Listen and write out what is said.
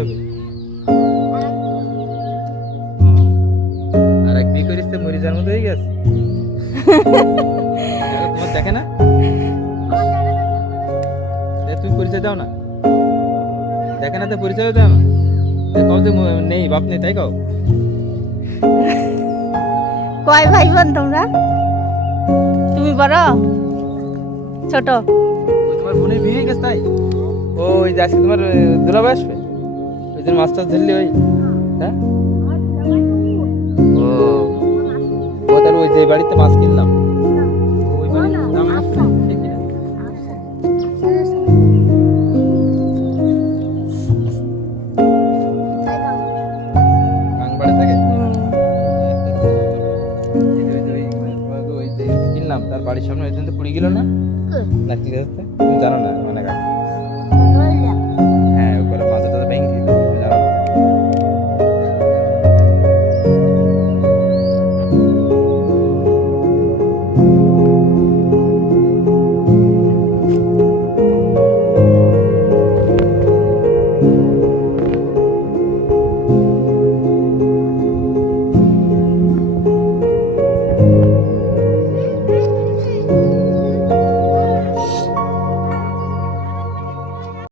হবে। আর এক বিয়ে করিস তো মরি যাওয়ার মতো হয়ে গেছে। তোমার দেখে না, তুমি পরিচয় দাও না, দেখে না তো পরিচয় দাও না, কও যে নেই বাপ নেই, তাই কও। কয় ভাই বোন তোমরা? তুমি বড়, ছোট? ওই তোমার বোনের বিয়ে হয়ে গেছে তাই? ওই যে আজকে তোমার দুলাভাই আসবে, ওই যে মাছ টাছ ধরলি ওই, হ্যাঁ? ও ও তাহলে ওই যে বাড়িতে মাছ কিনলাম, ওই বাড়ির দাম আসবে সে কিনা? গাংবাড়ি থেকে কিনলাম, তার বাড়ির সামনে ওই দিন তো পুড়ে গেল না নাকি, তুমি জানো না?